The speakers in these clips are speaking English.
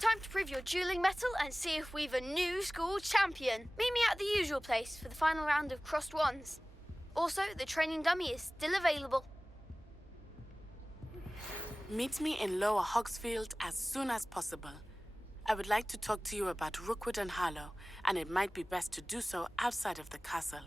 time to prove your dueling mettle and see if we've a new school champion. Meet me at the usual place for the final round of crossed wands. Also, the training dummy is still available. Meet me in Lower Hogsfield as soon as possible. I would like to talk to you about Rookwood and Harlow, and it might be best to do so outside of the castle.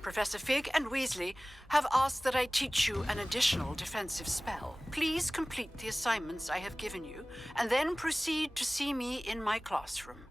Professor Fig and Weasley have asked that I teach you an additional defensive spell. Please complete the assignments I have given you, and then proceed to see me in my classroom.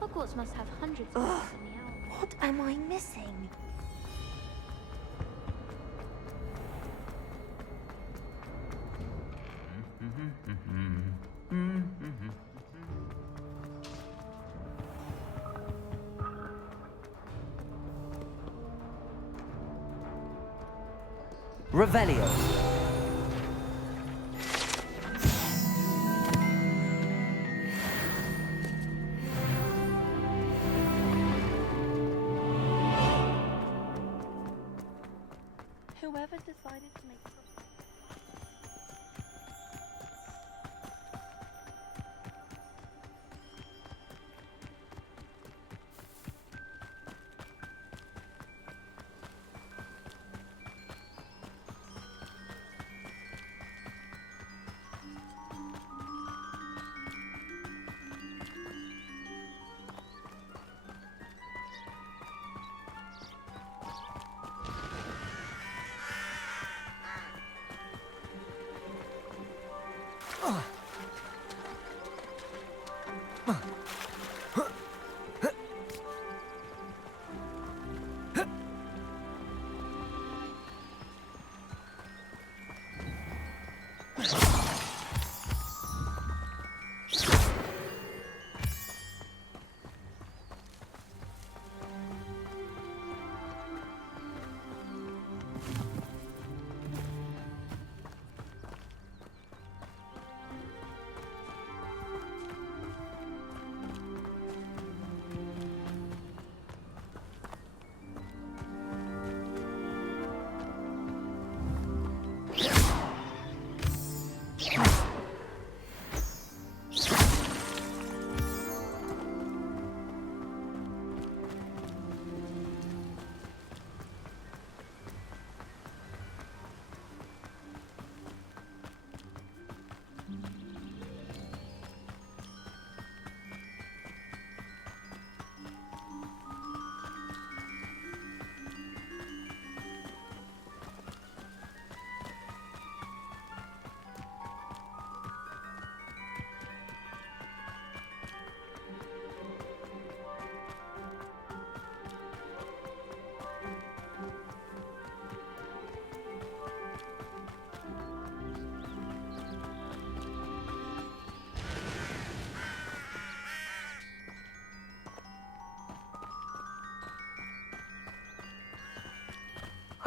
Hogwarts must have hundreds of books in the hour. What am I missing? Revelio. Whoever decided to make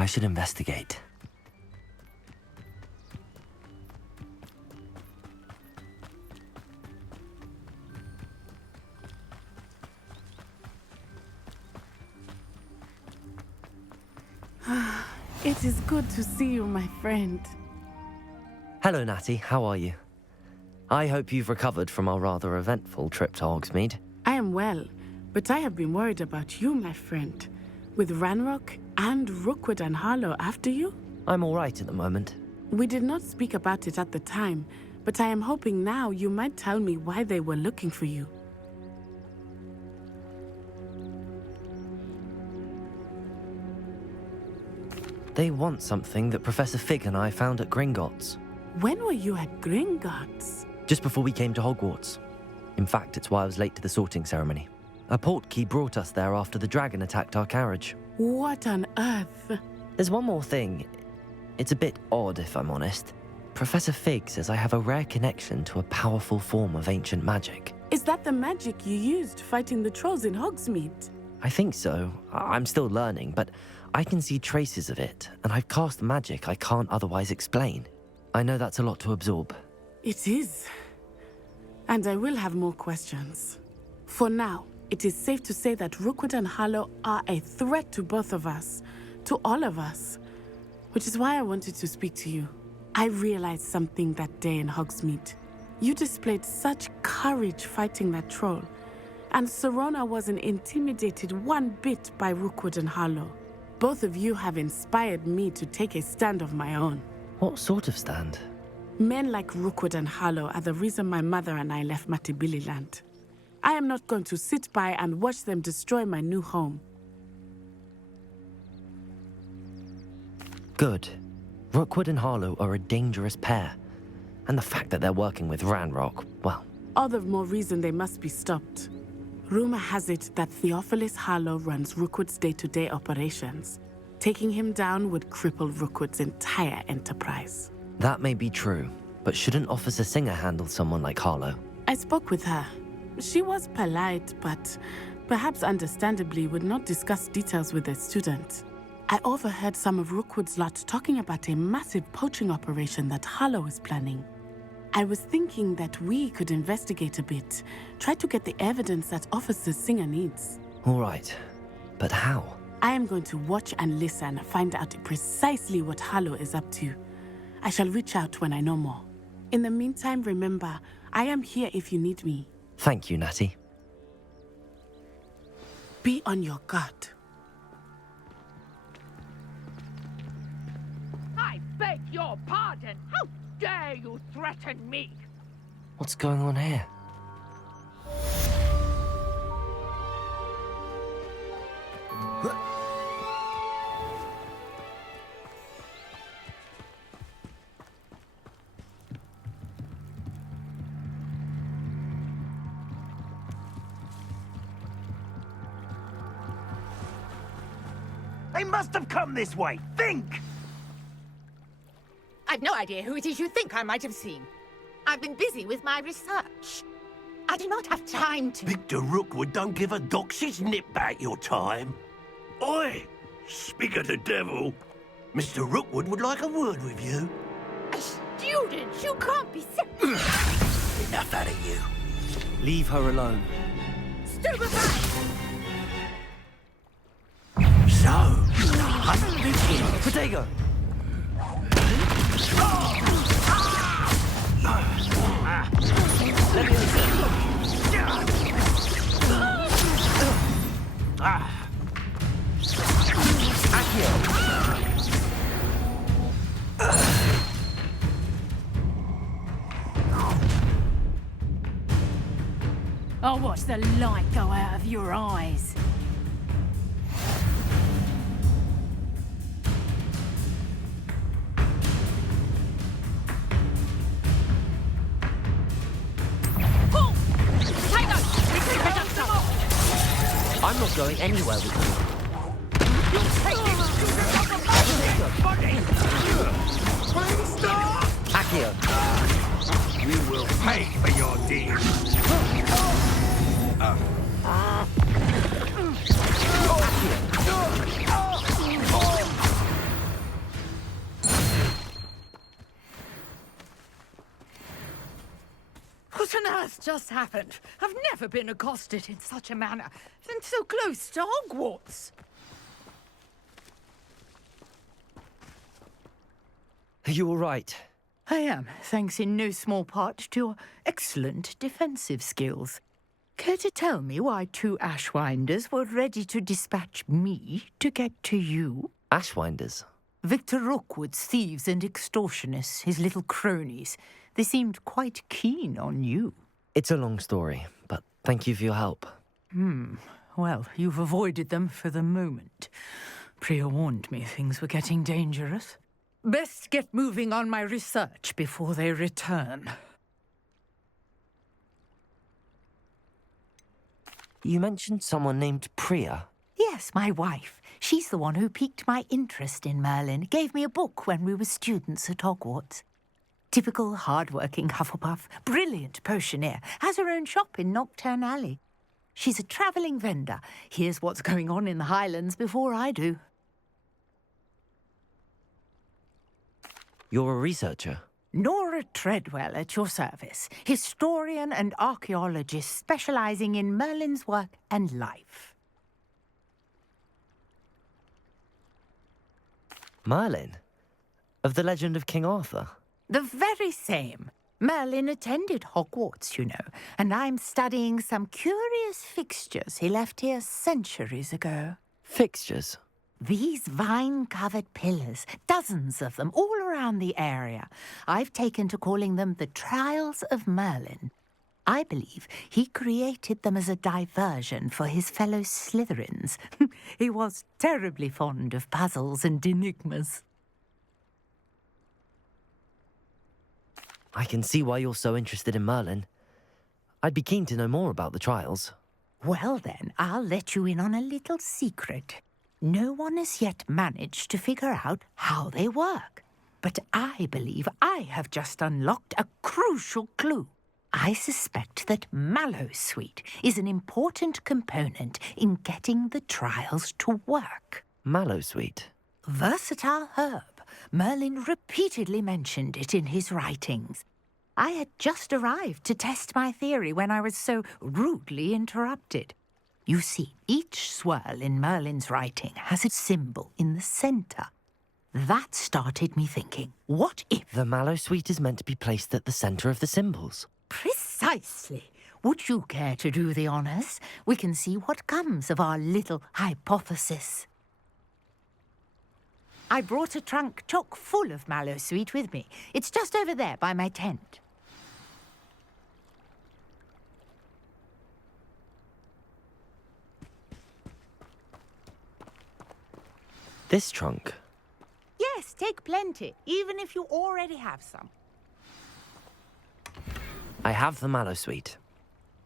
I should investigate. It is good to see you, my friend. Hello, Natty. How are you? I hope you've recovered from our rather eventful trip to Hogsmeade. I am well, but I have been worried about you, my friend. With Ranrock and Rookwood and Harlow after you? I'm all right at the moment. We did not speak about it at the time, but I am hoping now you might tell me why they were looking for you. They want something that Professor Fig and I found at Gringotts. When were you at Gringotts? Just before we came to Hogwarts. In fact, it's why I was late to the sorting ceremony. A portkey brought us there after the dragon attacked our carriage. What on earth? There's one more thing. It's a bit odd, if I'm honest. Professor Fig says I have a rare connection to a powerful form of ancient magic. Is that the magic you used fighting the trolls in Hogsmeade? I think so. I'm still learning, but I can see traces of it, and I've cast magic I can't otherwise explain. I know that's a lot to absorb. It is. And I will have more questions. For now, it is safe to say that Rookwood and Harlow are a threat to both of us, to all of us. Which is why I wanted to speak to you. I realized something that day in Hogsmeade. You displayed such courage fighting that troll, and Serona wasn't intimidated one bit by Rookwood and Harlow. Both of you have inspired me to take a stand of my own. What sort of stand? Men like Rookwood and Harlow are the reason my mother and I left Mattibilliland. I am not going to sit by and watch them destroy my new home. Good. Rookwood and Harlow are a dangerous pair. And the fact that they're working with Ranrock, well... All the more reason they must be stopped. Rumor has it that Theophilus Harlow runs Rookwood's day-to-day operations. Taking him down would cripple Rookwood's entire enterprise. That may be true, but shouldn't Officer Singer handle someone like Harlow? I spoke with her. She was polite, but perhaps understandably would not discuss details with a student. I overheard some of Rookwood's lot talking about a massive poaching operation that Harlow is planning. I was thinking that we could investigate a bit, try to get the evidence that Officer Singer needs. All right, but how? I am going to watch and listen, find out precisely what Harlow is up to. I shall reach out when I know more. In the meantime, remember, I am here if you need me. Thank you, Natty. Be on your guard. I beg your pardon. How dare you threaten me? What's going on here? They must have come this way. Think! I've no idea who it is you think I might have seen. I've been busy with my research. I do not have time to... Victor Rookwood don't give a doxy's nip back your time. Oi! Speak of the devil. Mr. Rookwood would like a word with you. A student? You can't be Enough out of you. Leave her alone. Stupefy! So, I'm thinking... Protego! Let me I'll watch the light go out of your eyes. I'm not going anywhere with you. Accio! You will pay for your deeds. What on earth just happened? I've never been accosted in such a manner, and so close to Hogwarts. Are you all right? I am, thanks in no small part to your excellent defensive skills. Care to tell me why 2 Ashwinders were ready to dispatch me to get to you? Ashwinders? Victor Rookwood's thieves and extortionists, his little cronies. They seemed quite keen on you. It's a long story, but thank you for your help. Well, you've avoided them for the moment. Priya warned me things were getting dangerous. Best get moving on my research before they return. You mentioned someone named Priya. Yes, my wife. She's the one who piqued my interest in Merlin. Gave me a book when we were students at Hogwarts. Typical hard-working Hufflepuff, brilliant potioneer, has her own shop in Nocturne Alley. She's a travelling vendor. Hears what's going on in the Highlands before I do. You're a researcher? Nora Treadwell at your service, historian and archaeologist specialising in Merlin's work and life. Merlin? Of the legend of King Arthur? The very same. Merlin attended Hogwarts, you know, and I'm studying some curious fixtures he left here centuries ago. Fixtures? These vine-covered pillars, dozens of them, all around the area. I've taken to calling them the Trials of Merlin. I believe he created them as a diversion for his fellow Slytherins. He was terribly fond of puzzles and enigmas. I can see why you're so interested in Merlin. I'd be keen to know more about the trials. Well then, I'll let you in on a little secret. No one has yet managed to figure out how they work. But I believe I have just unlocked a crucial clue. I suspect that Mallowsweet is an important component in getting the trials to work. Mallowsweet? Versatile herb. Merlin repeatedly mentioned it in his writings. I had just arrived to test my theory when I was so rudely interrupted. You see, each swirl in Merlin's writing has a symbol in the centre. That started me thinking, what if... The Mallowsweet is meant to be placed at the centre of the symbols. Precisely. Would you care to do the honours? We can see what comes of our little hypothesis. I brought a trunk chock full of Mallowsweet with me. It's just over there by my tent. This trunk? Yes, take plenty, even if you already have some. I have the Mallowsweet.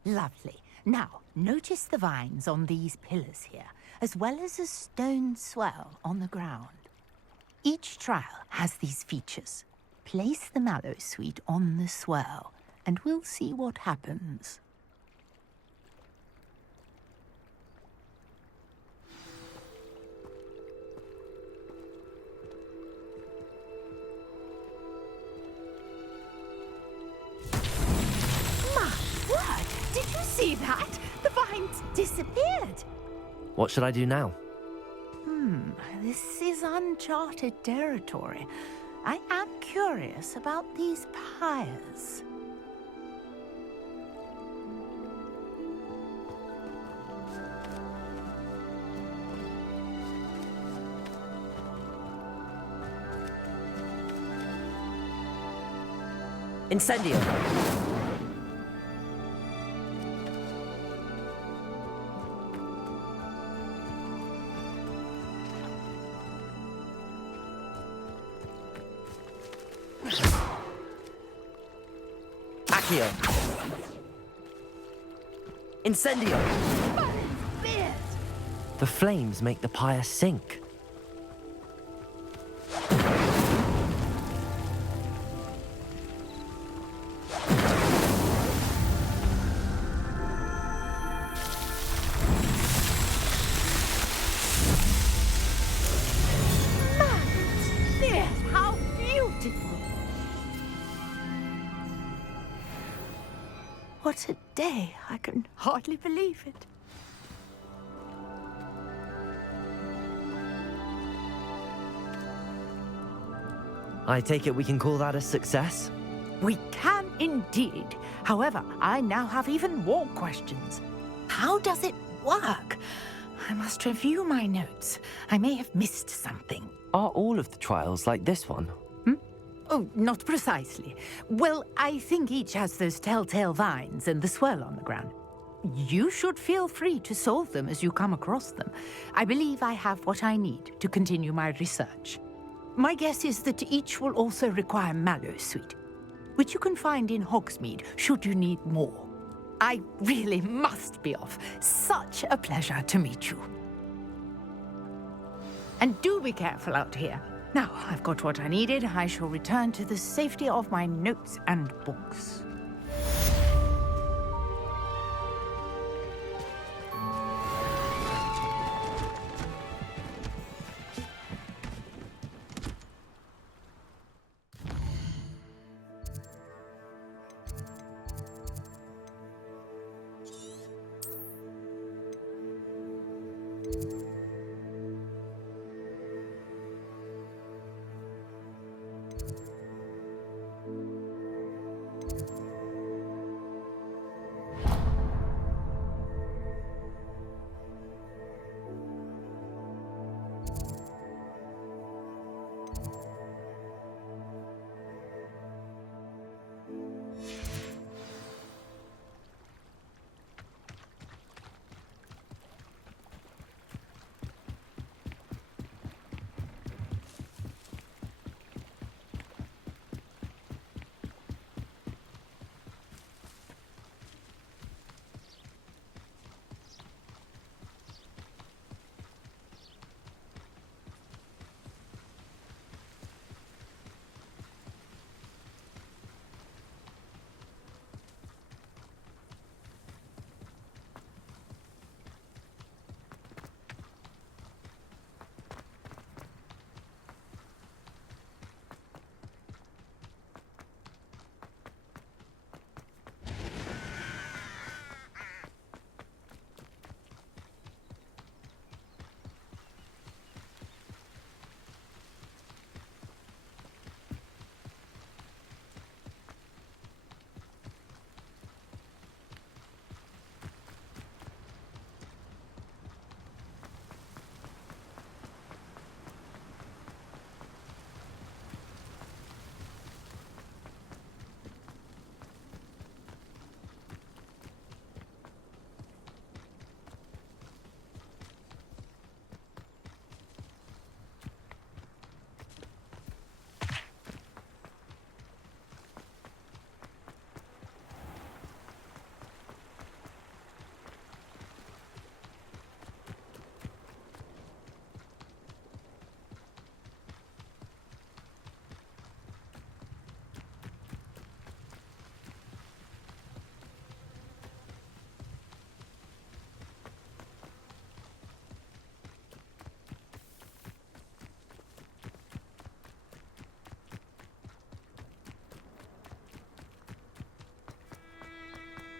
Lovely. Now, notice the vines on these pillars here, as well as a stone swell on the ground. Each trial has these features. Place the Mallowsweet on the swell, and we'll see what happens. My word! Did you see that? The vines disappeared. What should I do now? This is uncharted territory. I am curious about these pyres. Incendio! Accio! Incendio! The flames make the pyre sink. What a day. I can hardly believe it. I take it we can call that a success? We can indeed. However, I now have even more questions. How does it work? I must review my notes. I may have missed something. Are all of the trials like this one? Oh, not precisely. Well, I think each has those telltale vines and the swirl on the ground. You should feel free to solve them as you come across them. I believe I have what I need to continue my research. My guess is that each will also require Mallowsweet, which you can find in Hogsmeade should you need more. I really must be off. Such a pleasure to meet you. And do be careful out here. Now, I've got what I needed. I shall return to the safety of my notes and books.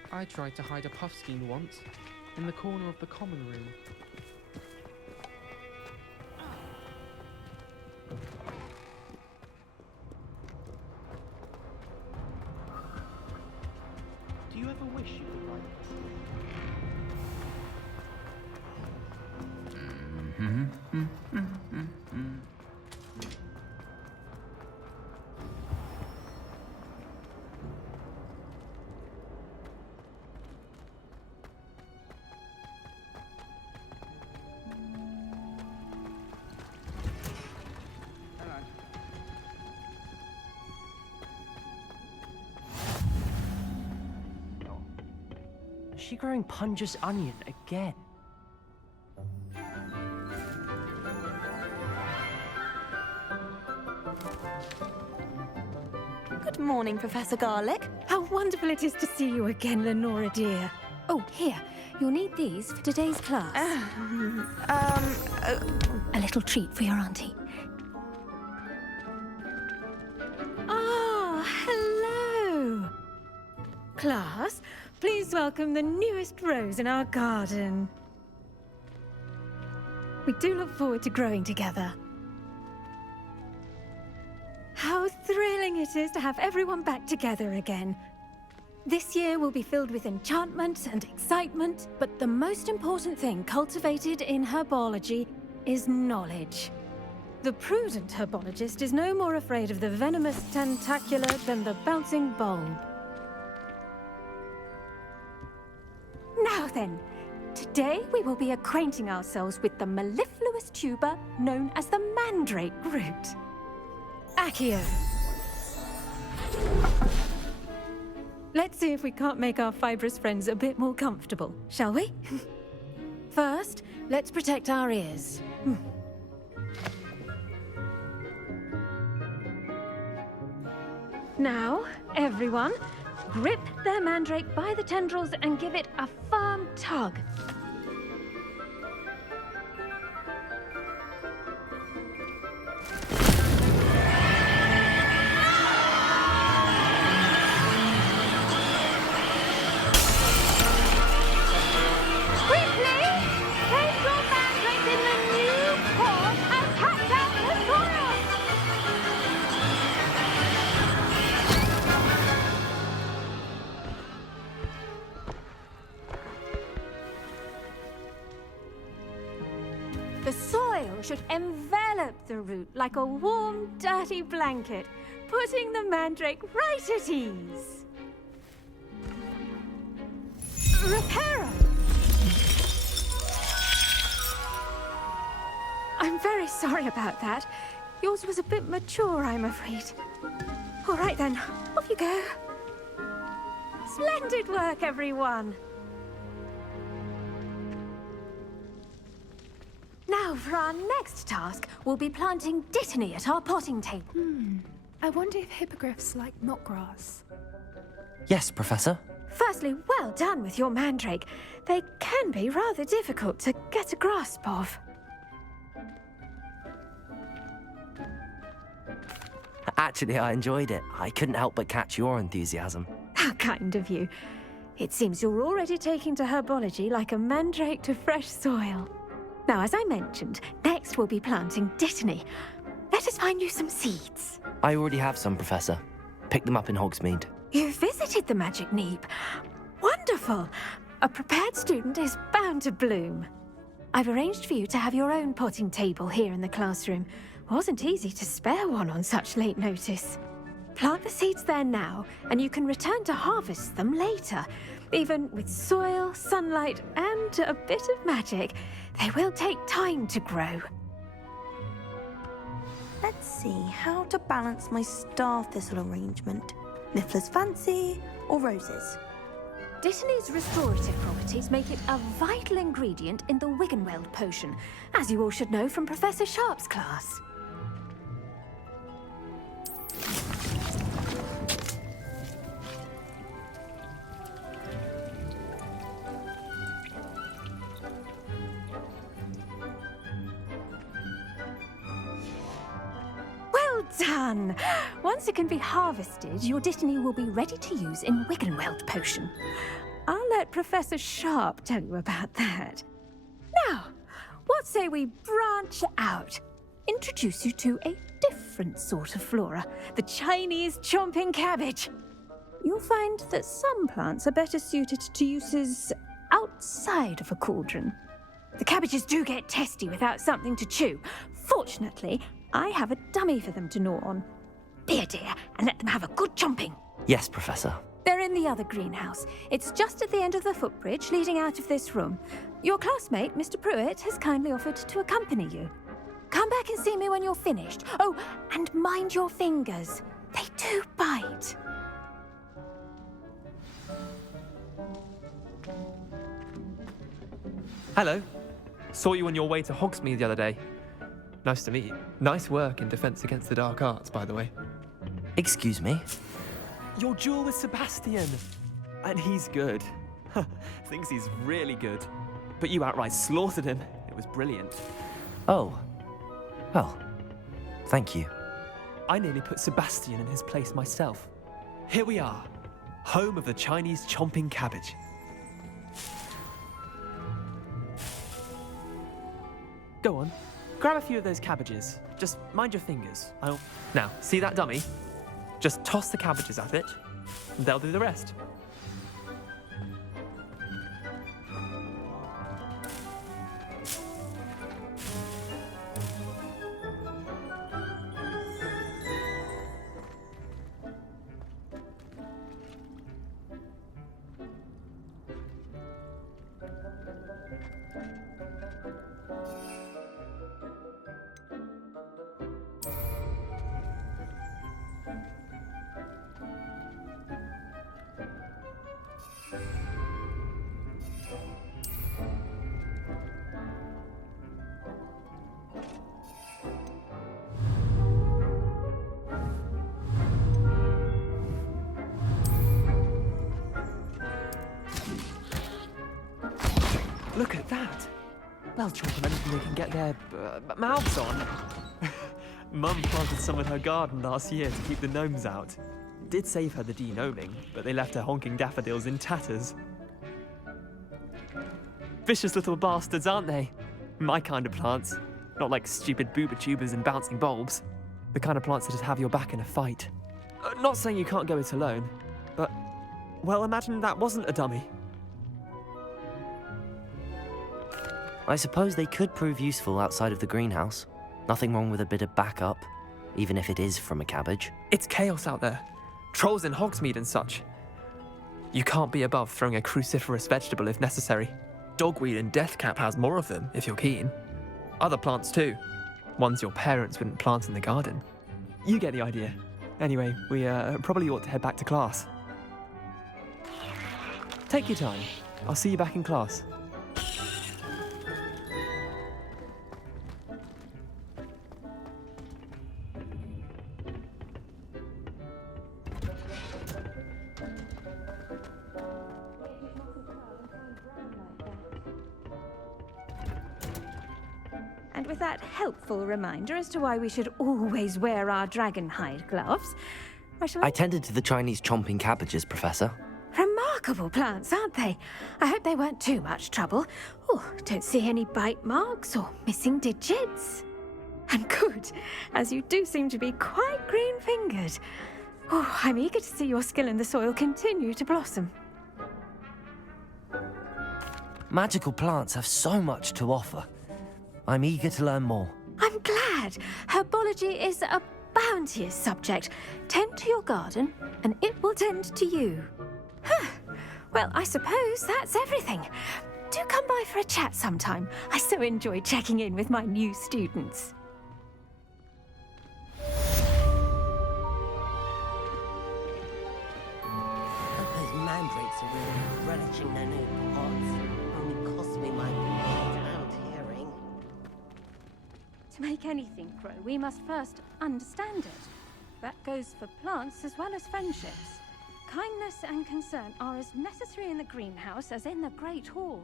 I tried to hide a puffskein once, in the corner of the common room. Do you ever wish you could write? Is she growing Punja's onion again? Good morning, Professor Garlick. How wonderful it is to see you again, Lenora dear. Oh, here. You'll need these for today's class. A little treat for your auntie. Ah, hello. Class, please welcome the newest rose in our garden. We do look forward to growing together. How thrilling it is to have everyone back together again. This year will be filled with enchantment and excitement, but the most important thing cultivated in herbology is knowledge. The prudent herbologist is no more afraid of the venomous tentacula than the bouncing bulb. Now then, today we will be acquainting ourselves with the mellifluous tuber known as the mandrake root. Accio. Let's see if we can't make our fibrous friends a bit more comfortable, shall we? First, let's protect our ears. Now, everyone, grip their mandrake by the tendrils and give it a firm tug. The soil should envelop the root like a warm, dirty blanket, putting the mandrake right at ease. Reparo! I'm very sorry about that. Yours was a bit mature, I'm afraid. All right then, off you go. Splendid work, everyone. Now, for our next task, we'll be planting dittany at our potting table. I wonder if hippogriffs like knotgrass. Yes, Professor. Firstly, well done with your mandrake. They can be rather difficult to get a grasp of. Actually, I enjoyed it. I couldn't help but catch your enthusiasm. How kind of you. It seems you're already taking to herbology like a mandrake to fresh soil. Now, as I mentioned, next we'll be planting dittany. Let us find you some seeds. I already have some, Professor. Picked them up in Hogsmeade. You visited the Magic Neep. Wonderful! A prepared student is bound to bloom. I've arranged for you to have your own potting table here in the classroom. Wasn't easy to spare one on such late notice. Plant the seeds there now, and you can return to harvest them later. Even with soil, sunlight, and a bit of magic, they will take time to grow. Let's see how to balance my star thistle arrangement. Niffler's fancy or roses? Dittany's restorative properties make it a vital ingredient in the Wiggenweld potion, as you all should know from Professor Sharp's class. Well done! Once it can be harvested, your dittany will be ready to use in Wiggenweld potion. I'll let Professor Sharp tell you about that. Now, what say we branch out? Introduce you to a different sort of flora, the Chinese chomping cabbage. You'll find that some plants are better suited to uses outside of a cauldron. The cabbages do get testy without something to chew. Fortunately, I have a dummy for them to gnaw on. Be a dear and let them have a good chomping. Yes, Professor. They're in the other greenhouse. It's just at the end of the footbridge leading out of this room. Your classmate, Mr. Pruitt, has kindly offered to accompany you. Come back and see me when you're finished. Oh, and mind your fingers. They do bite. Hello. Saw you on your way to Hogsmeade the other day. Nice to meet you. Nice work in Defense Against the Dark Arts, by the way. Excuse me? Your duel with Sebastian. And he's good. Thinks he's really good. But you outright slaughtered him. It was brilliant. Oh. Well, thank you. I nearly put Sebastian in his place myself. Here we are. home of the Chinese chomping cabbage. Go on, grab a few of those cabbages. Just mind your fingers. Now, see that dummy? Just toss the cabbages at it, and they'll do the rest. Look at that! They'll chomp on anything they can get their mouths on. Mum planted some in her garden last year to keep the gnomes out. Did save her the de-gnoming, but they left her honking daffodils in tatters. Vicious little bastards, aren't they? My kind of plants. Not like stupid booba tubers and bouncing bulbs. The kind of plants that just have your back in a fight. Not saying you can't go it alone, but, well, imagine that wasn't a dummy. I suppose they could prove useful outside of the greenhouse. Nothing wrong with a bit of backup, even if it is from a cabbage. It's chaos out there. Trolls in Hogsmeade and such. You can't be above throwing a cruciferous vegetable if necessary. Dogweed and deathcap has more of them, if you're keen. Other plants too. Ones your parents wouldn't plant in the garden. You get the idea. Anyway, we probably ought to head back to class. Take your time. I'll see you back in class. And with that helpful reminder as to why we should always wear our dragon hide gloves, I tended to the Chinese chomping cabbages, Professor. Remarkable plants, aren't they? I hope they weren't too much trouble. Oh, don't see any bite marks or missing digits. And good, as you do seem to be quite green-fingered. Oh, I'm eager to see your skill in the soil continue to blossom. Magical plants have so much to offer. I'm eager to learn more. I'm glad. Herbology is a bounteous subject. Tend to your garden, and it will tend to you. Well, I suppose that's everything. Do come by for a chat sometime. I so enjoy checking in with my new students. Those mandrakes are really relishing their new pots. Only cost me my out hearing. To make anything grow, we must first understand it. That goes for plants as well as friendships. Kindness and concern are as necessary in the greenhouse as in the Great Hall.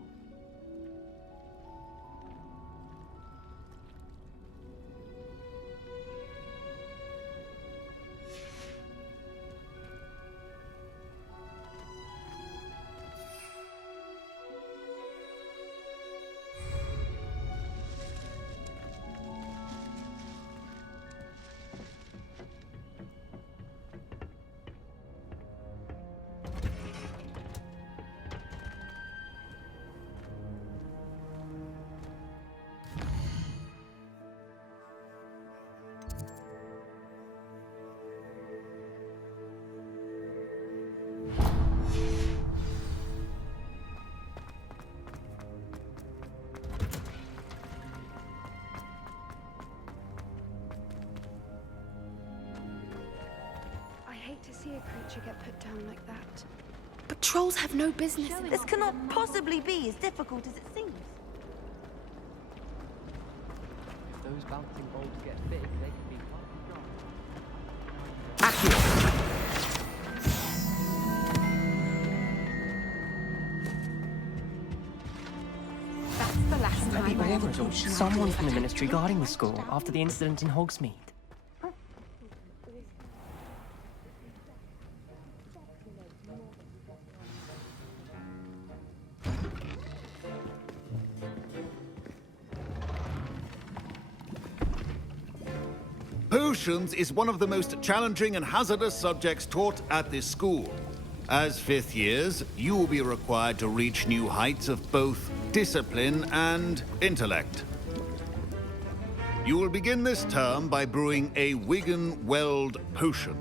To see a creature get put down like that. But trolls have no business in This cannot possibly be as difficult as it seems. If those bouncing bulbs get big, they can be That's the last time I ever saw someone from the Ministry guarding the school after the incident in Hogsmeade. Potions is one of the most challenging and hazardous subjects taught at this school. As fifth years, you will be required to reach new heights of both discipline and intellect. You will begin this term by brewing a Wiggenweld potion.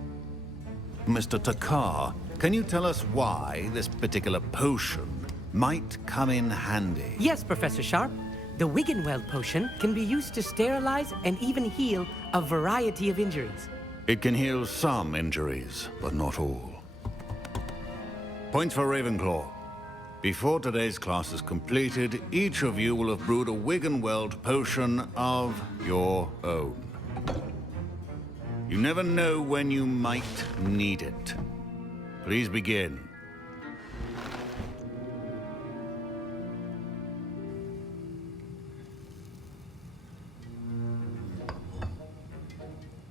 Mr. Takar, can you tell us why this particular potion might come in handy? Yes, Professor Sharp. The Wiggenweld potion can be used to sterilize and even heal a variety of injuries. It can heal some injuries, but not all. Points for Ravenclaw. Before today's class is completed, each of you will have brewed a Wiggenweld potion of your own. You never know when you might need it. Please begin.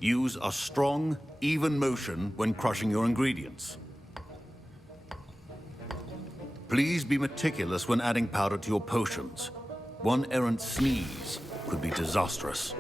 Use a strong, even motion when crushing your ingredients. Please be meticulous when adding powder to your potions. One errant sneeze could be disastrous.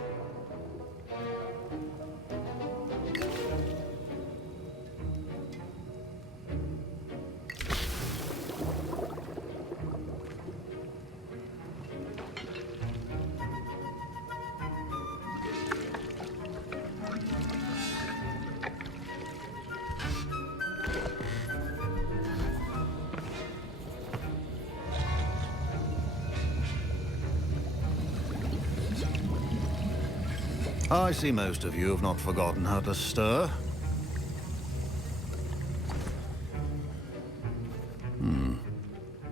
I see most of you have not forgotten how to stir.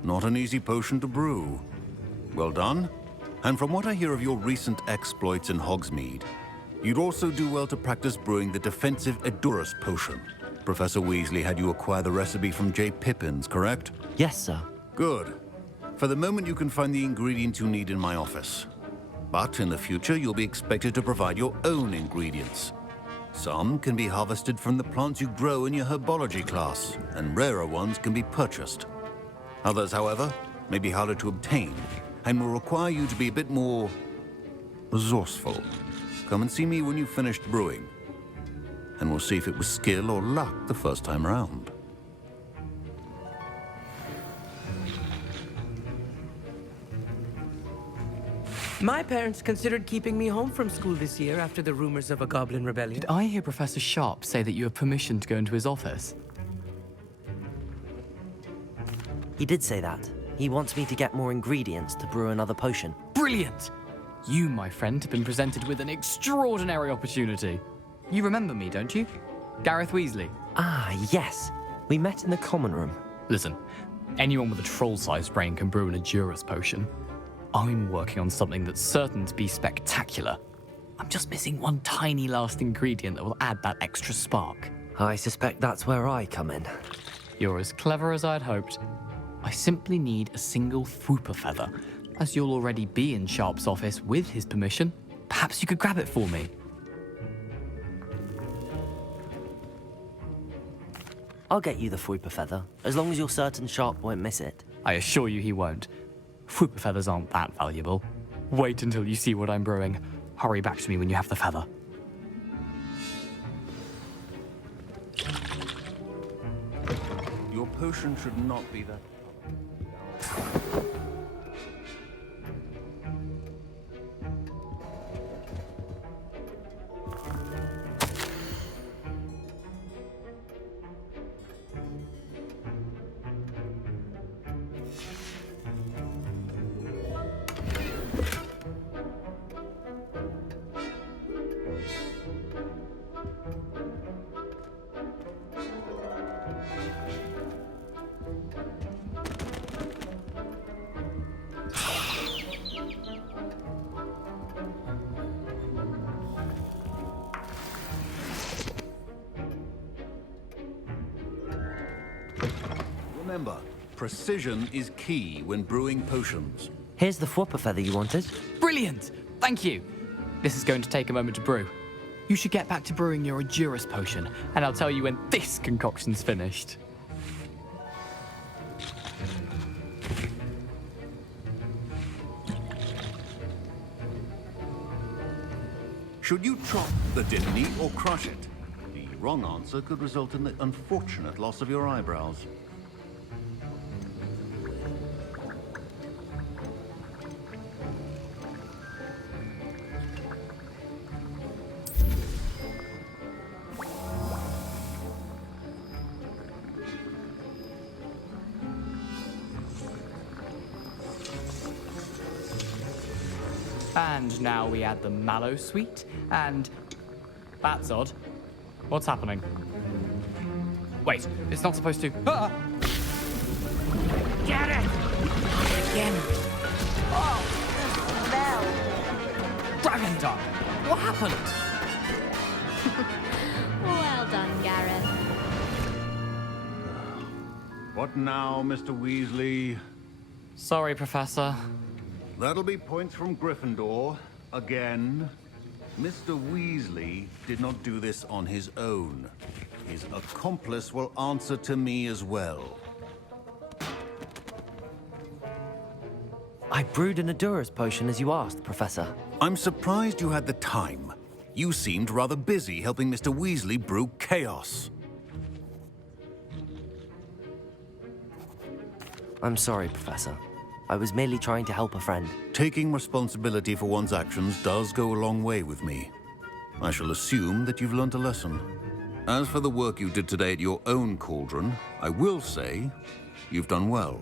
Not an easy potion to brew. Well done. And from what I hear of your recent exploits in Hogsmeade, you'd also do well to practice brewing the defensive Edurus potion. Professor Weasley had you acquire the recipe from J. Pippins, correct? Yes, sir. Good. For the moment, you can find the ingredients you need in my office. But in the future, you'll be expected to provide your own ingredients. Some can be harvested from the plants you grow in your herbology class, and rarer ones can be purchased. Others, however, may be harder to obtain, and will require you to be a bit more resourceful. Come and see me when you've finished brewing, and we'll see if it was skill or luck the first time round. My parents considered keeping me home from school this year after the rumors of a goblin rebellion. Did I hear Professor Sharp say that you have permission to go into his office? He did say that. He wants me to get more ingredients to brew another potion. Brilliant! You, my friend, have been presented with an extraordinary opportunity. You remember me, don't you? Gareth Weasley. Ah, yes. We met in the common room. Listen, anyone with a troll-sized brain can brew an Edurus potion. I'm working on something that's certain to be spectacular. I'm just missing one tiny last ingredient that will add that extra spark. I suspect that's where I come in. You're as clever as I'd hoped. I simply need a single Fwooper feather. As you'll already be in Sharp's office with his permission, perhaps you could grab it for me. I'll get you the Fwooper feather, as long as you're certain Sharp won't miss it. I assure you he won't. Fwooper feathers aren't that valuable. Wait until you see what I'm brewing. Hurry back to me when you have the feather. Your potion should not be that. Remember, precision is key when brewing potions. Here's the Fwooper feather you wanted. Brilliant! Thank you! This is going to take a moment to brew. You should get back to brewing your Edurus potion, and I'll tell you when this concoction's finished. Should you chop the didn't or crush it? The wrong answer could result in the unfortunate loss of your eyebrows. And now we add the mallow sweet, and that's odd. What's happening? Wait, it's not supposed to. Ah! Get it! Again. Oh, the smell. Dragon Dung! What happened? Well done, Gareth. What now, Mr. Weasley? Sorry, Professor. That'll be points from Gryffindor. Again. Mr. Weasley did not do this on his own. His accomplice will answer to me as well. I brewed an Adura's potion as you asked, Professor. I'm surprised you had the time. You seemed rather busy helping Mr. Weasley brew chaos. I'm sorry, Professor. I was merely trying to help a friend. Taking responsibility for one's actions does go a long way with me. I shall assume that you've learnt a lesson. As for the work you did today at your own cauldron, I will say you've done well.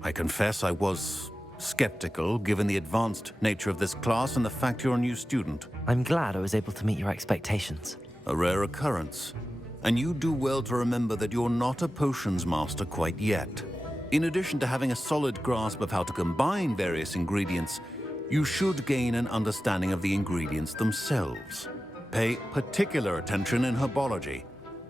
I confess I was skeptical, given the advanced nature of this class and the fact you're a new student. I'm glad I was able to meet your expectations. A rare occurrence. And you do well to remember that you're not a potions master quite yet. In addition to having a solid grasp of how to combine various ingredients, you should gain an understanding of the ingredients themselves. Pay particular attention in herbology.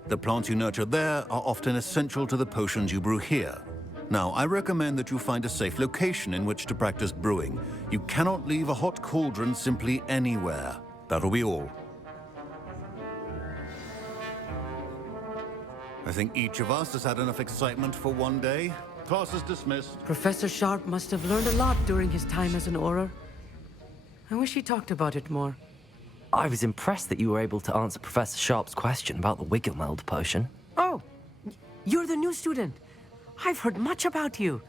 The plants you nurture there are often essential to the potions you brew here. Now, I recommend that you find a safe location in which to practice brewing. You cannot leave a hot cauldron simply anywhere. That'll be all. I think each of us has had enough excitement for one day. Class is dismissed. Professor Sharp must have learned a lot during his time as an Auror. I wish he talked about it more. I was impressed that you were able to answer Professor Sharp's question about the Wiggenweld potion. Oh, you're the new student. I've heard much about you.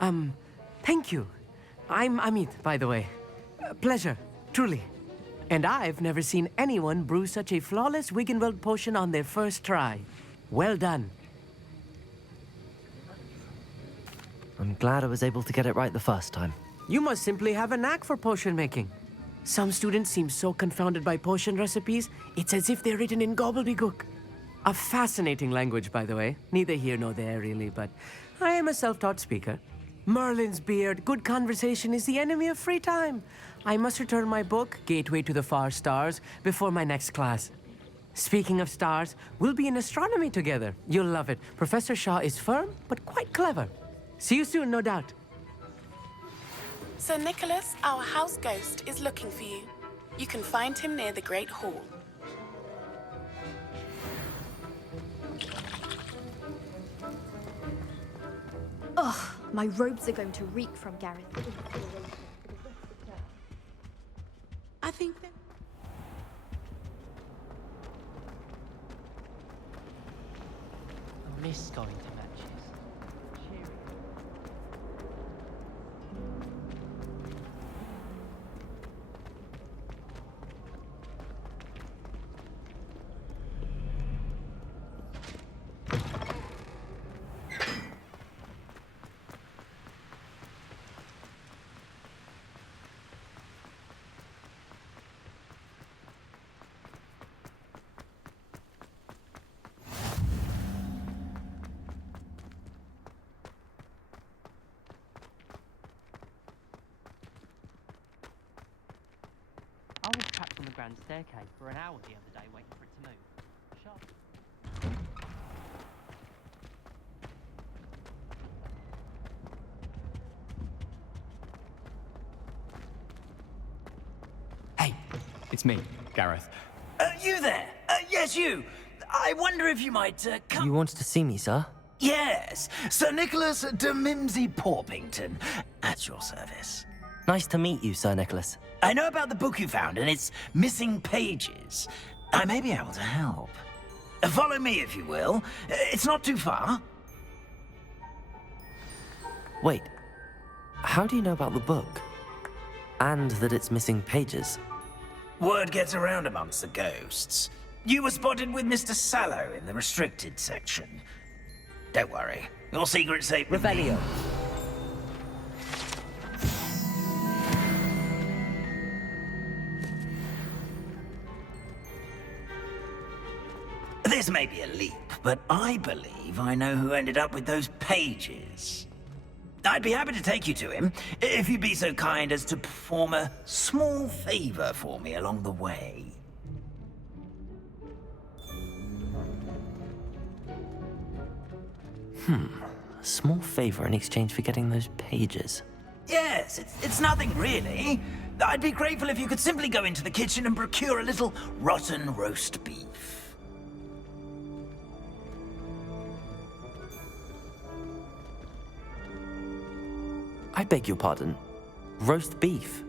Thank you. I'm Amit, by the way. Pleasure, truly. And I've never seen anyone brew such a flawless Wiggenweld potion on their first try. Well done. I'm glad I was able to get it right the first time. You must simply have a knack for potion making. Some students seem so confounded by potion recipes, it's as if they're written in gobbledygook. A fascinating language, by the way. Neither here nor there, really, but I am a self-taught speaker. Merlin's beard, good conversation is the enemy of free time. I must return my book, Gateway to the Far Stars, before my next class. Speaking of stars, we'll be in astronomy together. You'll love it. Professor Shaw is firm, but quite clever. See you soon, no doubt. Sir Nicholas, our house ghost, is looking for you. You can find him near the Great Hall. Ugh, my robes are going to reek from Gareth. I think that... I miss going to matches. I was trapped on the grand staircase for an hour the other day waiting for it to move. Sharp. Hey, it's me, Gareth. You there? Yes, you. I wonder if you might come... You wanted to see me, sir? Yes, Sir Nicholas de Mimsy Porpington, at your service. Nice to meet you, Sir Nicholas. I know about the book you found and its missing pages. I may be able to help. Follow me, if you will. It's not too far. Wait, how do you know about the book? And that it's missing pages? Word gets around amongst the ghosts. You were spotted with Mr. Sallow in the restricted section. Don't worry, your secret's safe with me. Revelio. This may be a leap, but I believe I know who ended up with those pages. I'd be happy to take you to him, if you'd be so kind as to perform a small favor for me along the way. A small favor in exchange for getting those pages. Yes, it's nothing really. I'd be grateful if you could simply go into the kitchen and procure a little rotten roast beef. I beg your pardon. Roast beef.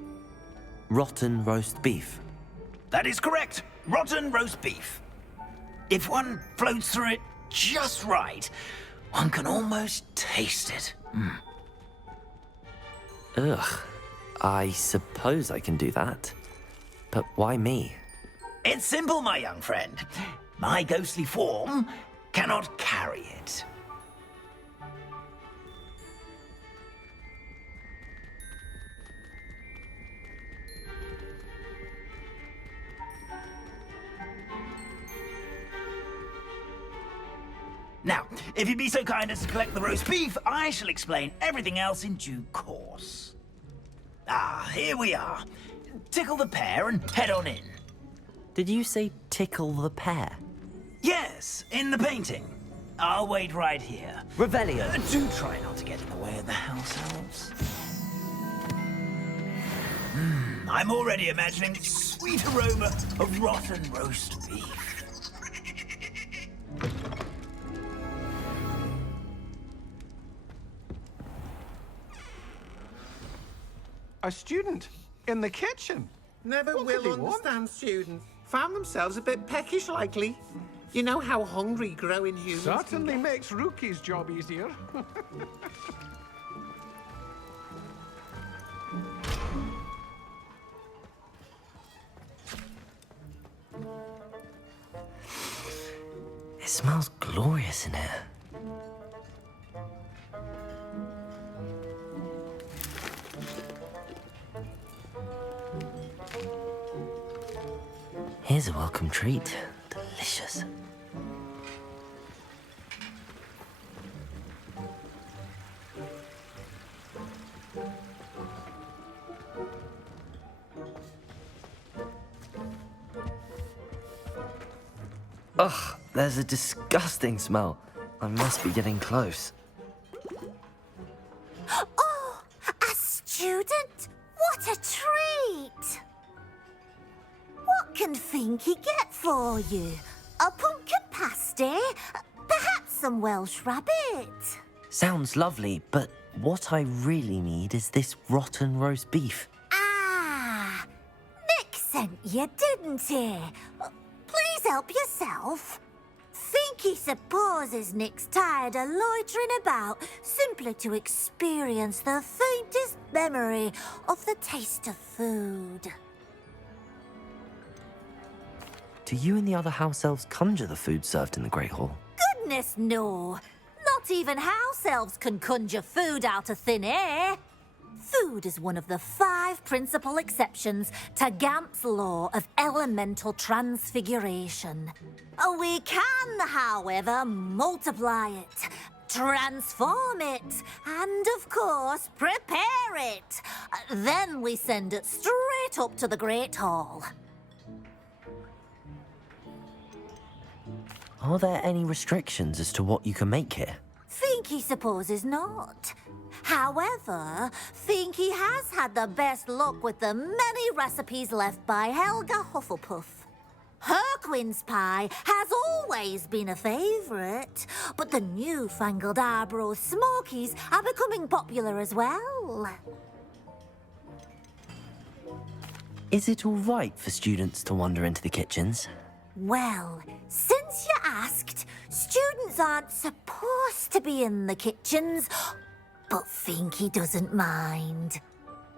Rotten roast beef. That is correct. Rotten roast beef. If one floats through it just right, one can almost taste it. Ugh. I suppose I can do that. But why me? It's simple, my young friend. My ghostly form cannot carry it. Now, if you'd be so kind as to collect the roast beef, I shall explain everything else in due course. Ah, here we are. Tickle the pear and head on in. Did you say tickle the pear? Yes, in the painting. I'll wait right here. Revelio. Do try not to get in the way of the house elves. I'm already imagining the sweet aroma of rotten roast beef. A student in the kitchen. Never What could will they want? understand students. Found themselves a bit peckish, likely. You know how hungry growing humans can Certainly get. makes Rookie's job easier. It smells glorious in here. Here's a welcome treat. Delicious. Ugh, there's a disgusting smell. I must be getting close. Oh, a student? What a treat! What can Finky get for you? A pumpkin pasty? Perhaps some Welsh rabbit? Sounds lovely, but what I really need is this rotten roast beef. Ah, Nick sent you, didn't he? Please help yourself. Finky supposes Nick's tired of loitering about simply to experience the faintest memory of the taste of food. Do you and the other house elves conjure the food served in the Great Hall? Goodness, no. Not even house elves can conjure food out of thin air. Food is one of the 5 principal exceptions to Gamp's law of elemental transfiguration. We can, however, multiply it, transform it, and, of course, prepare it. Then we send it straight up to the Great Hall. Are there any restrictions as to what you can make here? Finky supposes not. However, Finky has had the best luck with the many recipes left by Helga Hufflepuff. Her quince pie has always been a favourite, but the newfangled Arbroath Smokies are becoming popular as well. Is it all right for students to wander into the kitchens? Well, since you asked, students aren't supposed to be in the kitchens, but Finky doesn't mind.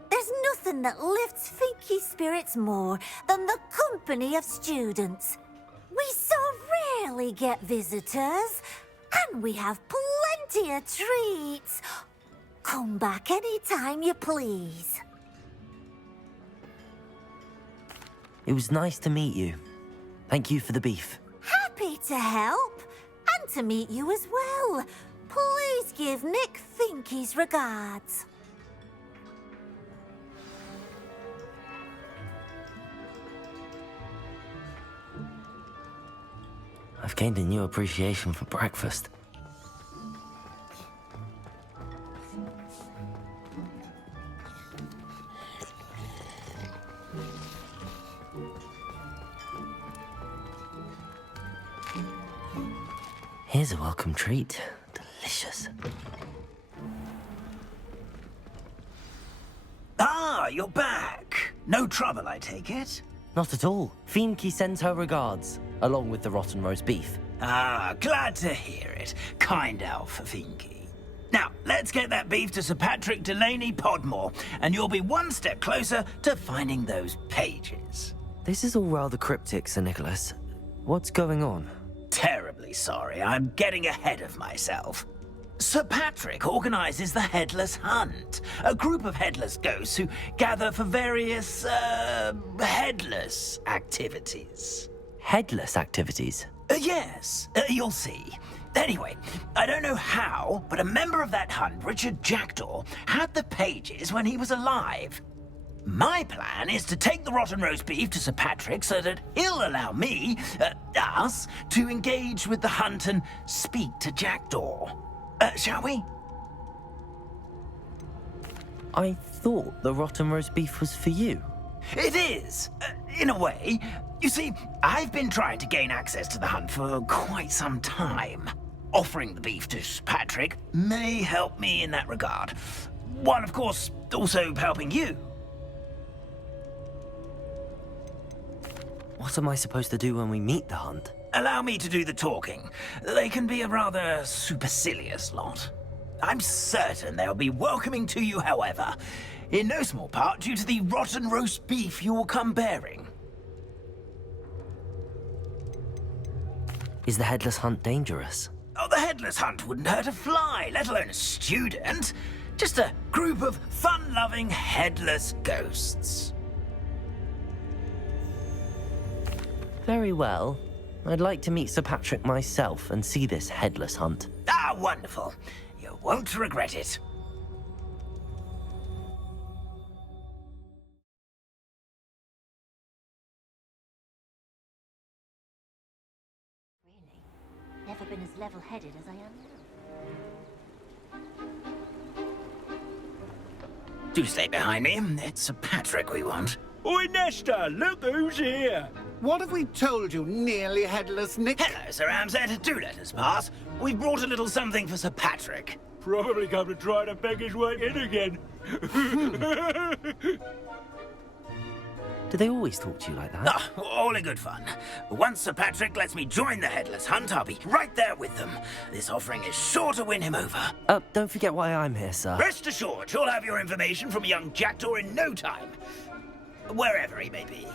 There's nothing that lifts Finky's spirits more than the company of students. We so rarely get visitors, and we have plenty of treats. Come back any time you please. It was nice to meet you. Thank you for the beef. Happy to help, and to meet you as well. Please give Nick Finky's regards. I've gained a new appreciation for breakfast. Here's a welcome treat. Delicious. Ah, you're back. No trouble, I take it? Not at all. Finky sends her regards, along with the rotten roast beef. Ah, glad to hear it. Kind elf, Finky. Now, let's get that beef to Sir Patrick Delaney Podmore, and you'll be one step closer to finding those pages. This is all rather cryptic, Sir Nicholas. What's going on? Terribly sorry, I'm getting ahead of myself. Sir Patrick organises the Headless Hunt, a group of headless ghosts who gather for various, headless activities. Headless activities? Yes, you'll see. Anyway, I don't know how, but a member of that hunt, Richard Jackdaw, had the pages when he was alive. My plan is to take the rotten roast beef to Sir Patrick so that he'll allow me, us, to engage with the hunt and speak to Jackdaw. Shall we? I thought the rotten roast beef was for you. It is, in a way. You see, I've been trying to gain access to the hunt for quite some time. Offering the beef to Sir Patrick may help me in that regard. While, of course, also helping you. What am I supposed to do when we meet the hunt? Allow me to do the talking. They can be a rather supercilious lot. I'm certain they'll be welcoming to you, however, in no small part due to the rotten roast beef you will come bearing. Is the Headless Hunt dangerous? Oh, the Headless Hunt wouldn't hurt a fly, let alone a student. Just a group of fun-loving headless ghosts. Very well. I'd like to meet Sir Patrick myself and see this Headless Hunt. Ah, wonderful. You won't regret it. Never been as level-headed as I am now. Do stay behind me. It's Sir Patrick we want. Oi, Nesta, look who's here. What have we told you, nearly headless Nick? Hello, Sir Ramsed. Do let us pass. We've brought a little something for Sir Patrick. Probably come to try to beg his way in again. Do they always talk to you like that? Ah, all in good fun. Once Sir Patrick lets me join the Headless Hunt, I'll be right there with them. This offering is sure to win him over. Don't forget why I'm here, sir. Rest assured, you'll have your information from young Jackdaw in no time. Wherever he may be.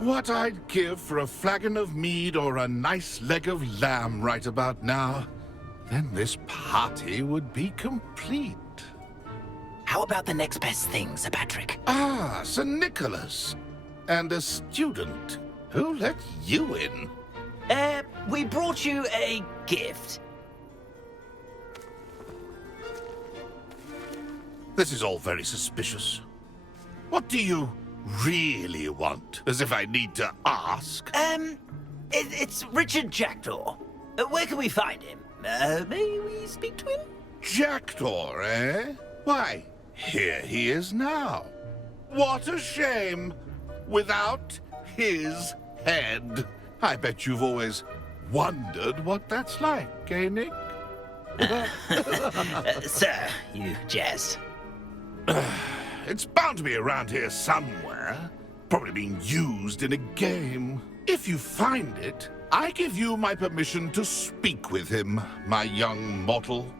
What I'd give for a flagon of mead or a nice leg of lamb right about now. Then this party would be complete. How about the next best thing, Sir Patrick? Ah, Sir Nicholas. And a student. Who let you in? We brought you a gift. This is all very suspicious. What do you really want? As if I need to ask. It's Richard Jackdaw. Where can we find him? May we speak to him? Jackdaw, eh? Why, here he is now. What a shame. Without his head. I bet you've always wondered what that's like, eh, Nick? Sir, you jest. It's bound to be around here somewhere. Probably being used in a game. If you find it, I give you my permission to speak with him, my young mortal.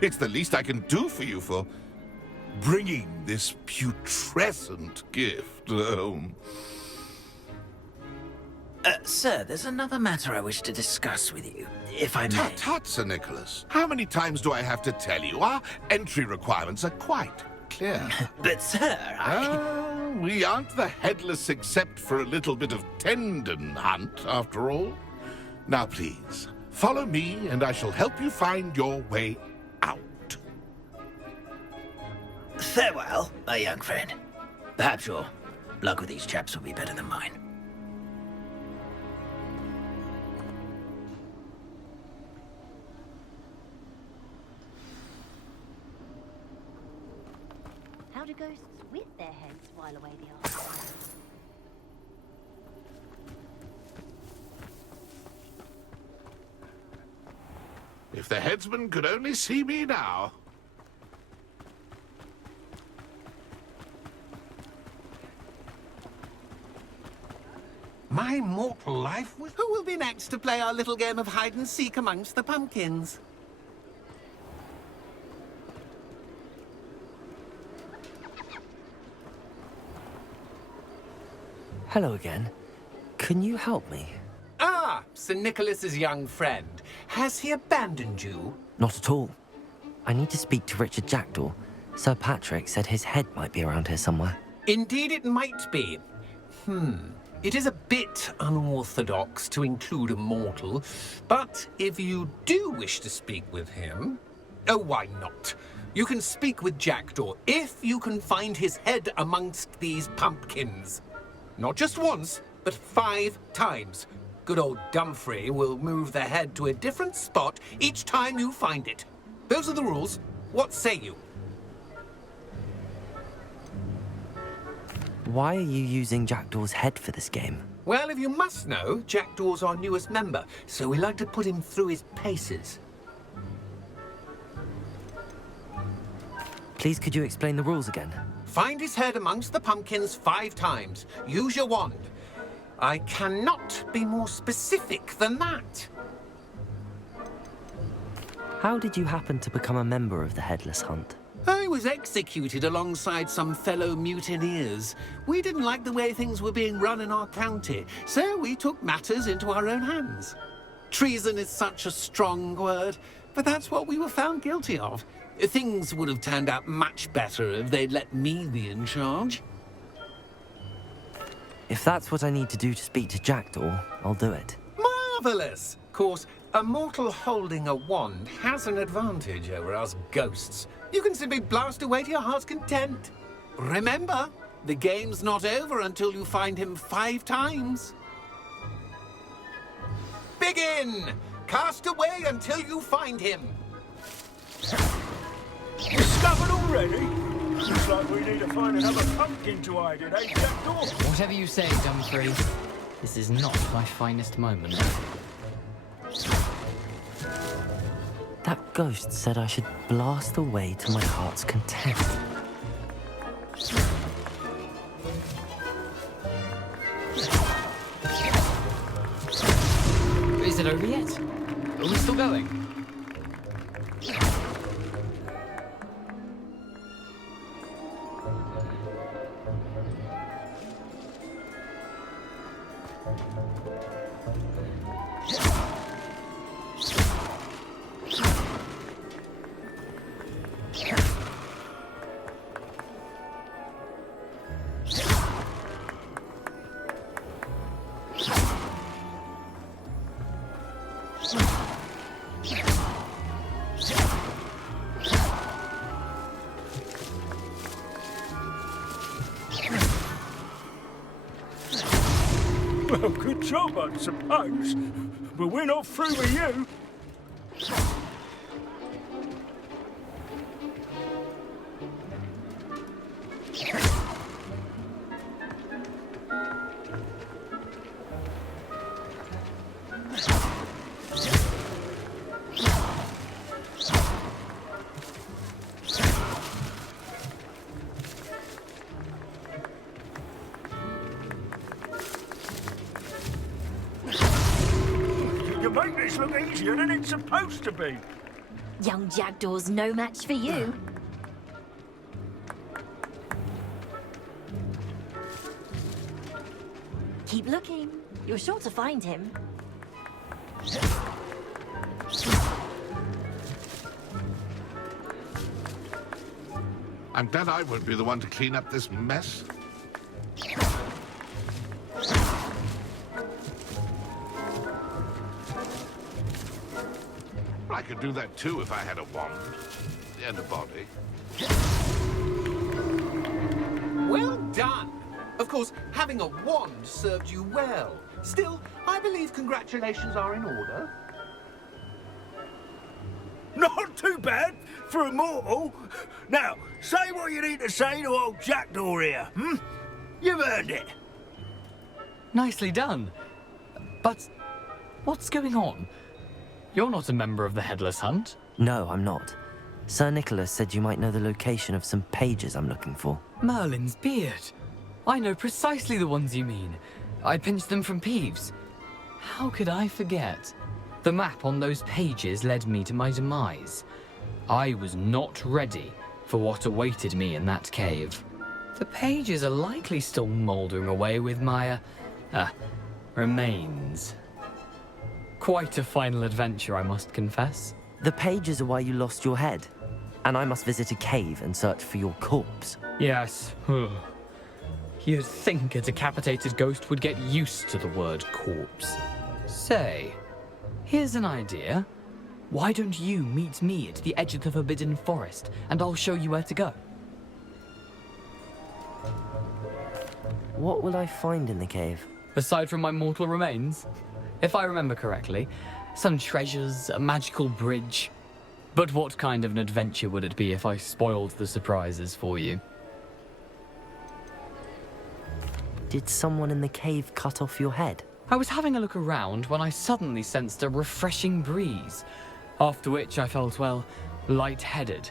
It's the least I can do for you for bringing this putrescent gift home. Sir, there's another matter I wish to discuss with you, if I may. Tut, tut, Sir Nicholas. How many times do I have to tell you? Our entry requirements are quite clear. But, sir, we aren't the headless except for a little bit of tendon hunt, after all. Now, please, follow me, and I shall help you find your way out. Farewell, my young friend. Perhaps your luck with these chaps will be better than mine. How do ghosts with their heads while away the afterlife? If the headsman could only see me now. My mortal life? Who will be next to play our little game of hide-and-seek amongst the pumpkins? Hello again. Can you help me? Ah, Sir Nicholas's young friend. Has he abandoned you? Not at all. I need to speak to Richard Jackdaw. Sir Patrick said his head might be around here somewhere. Indeed it might be. It is a bit unorthodox to include a mortal, but if you do wish to speak with him... Oh, why not? You can speak with Jackdaw if you can find his head amongst these pumpkins. Not just once, but 5 times. Good old Dumfrey will move the head to a different spot each time you find it. Those are the rules. What say you? Why are you using Jackdaw's head for this game? Well, if you must know, Jackdaw's our newest member, so we like to put him through his paces. Please, could you explain the rules again? Find his head amongst the pumpkins 5 times. Use your wand. I cannot be more specific than that. How did you happen to become a member of the Headless Hunt? I was executed alongside some fellow mutineers. We didn't like the way things were being run in our county, so we took matters into our own hands. Treason is such a strong word, but that's what we were found guilty of. Things would have turned out much better if they'd let me be in charge. If that's what I need to do to speak to Jackdaw, I'll do it. Marvellous! Of course, a mortal holding a wand has an advantage over us ghosts. You can simply blast away to your heart's content. Remember, the game's not over until you find him 5 times. Begin! Cast away until you find him. Discovered already? Looks like we need to find another pumpkin to hide in, eh, Jackdaw? Whatever you say, Dumfrey. This is not my finest moment. That ghost said I should blast away to my heart's content. Is it over yet? Are we still going? Well, good job, I suppose. But we're not through with you. You make this look easier than it's supposed to be. Young Jackdaw's no match for you. Keep looking. You're sure to find him. I'm glad I won't be the one to clean up this mess. I could do that too if I had a wand and a body. Well done! Of course, having a wand served you well. Still, I believe congratulations are in order. Not too bad for a mortal. Now, say what you need to say to old Jackdaw here, hmm? You've earned it. Nicely done. But what's going on? You're not a member of the Headless Hunt. No, I'm not. Sir Nicholas said you might know the location of some pages I'm looking for. Merlin's beard. I know precisely the ones you mean. I pinched them from Peeves. How could I forget? The map on those pages led me to my demise. I was not ready for what awaited me in that cave. The pages are likely still mouldering away with my, remains. Quite a final adventure, I must confess. The pages are why you lost your head, and I must visit a cave and search for your corpse. Yes. You'd think a decapitated ghost would get used to the word corpse. Say, here's an idea. Why don't you meet me at the edge of the Forbidden Forest, and I'll show you where to go? What will I find in the cave? Aside from my mortal remains? If I remember correctly, some treasures, a magical bridge. But what kind of an adventure would it be if I spoiled the surprises for you? Did someone in the cave cut off your head? I was having a look around when I suddenly sensed a refreshing breeze, after which I felt, well, lightheaded.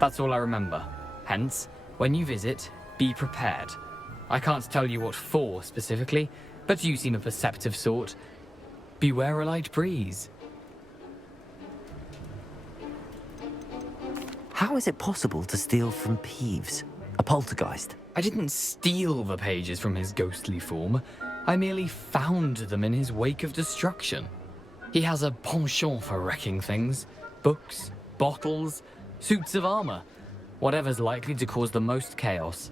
That's all I remember. Hence, when you visit, be prepared. I can't tell you what for specifically, but you seem a perceptive sort. Beware a light breeze. How is it possible to steal from Peeves, a poltergeist? I didn't steal the pages from his ghostly form. I merely found them in his wake of destruction. He has a penchant for wrecking things. Books, bottles, suits of armor. Whatever's likely to cause the most chaos.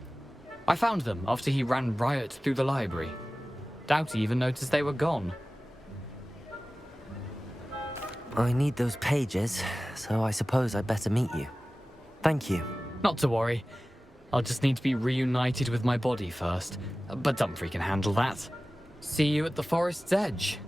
I found them after he ran riot through the library. Doubt he even noticed they were gone. I need those pages, so I suppose I'd better meet you. Thank you. Not to worry. I'll just need to be reunited with my body first. But Dumfries can handle that. See you at the forest's edge.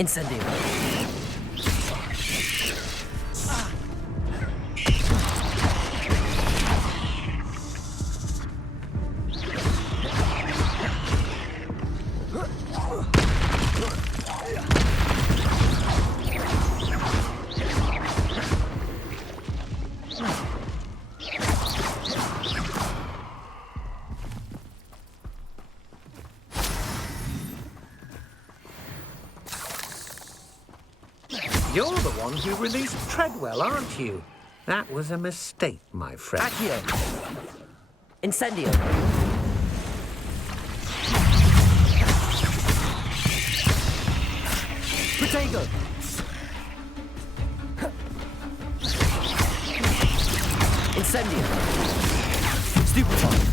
Incendio. You're the one who released Treadwell, aren't you? That was a mistake, my friend. Accio. Incendio. Protego. Incendio. Stupefy.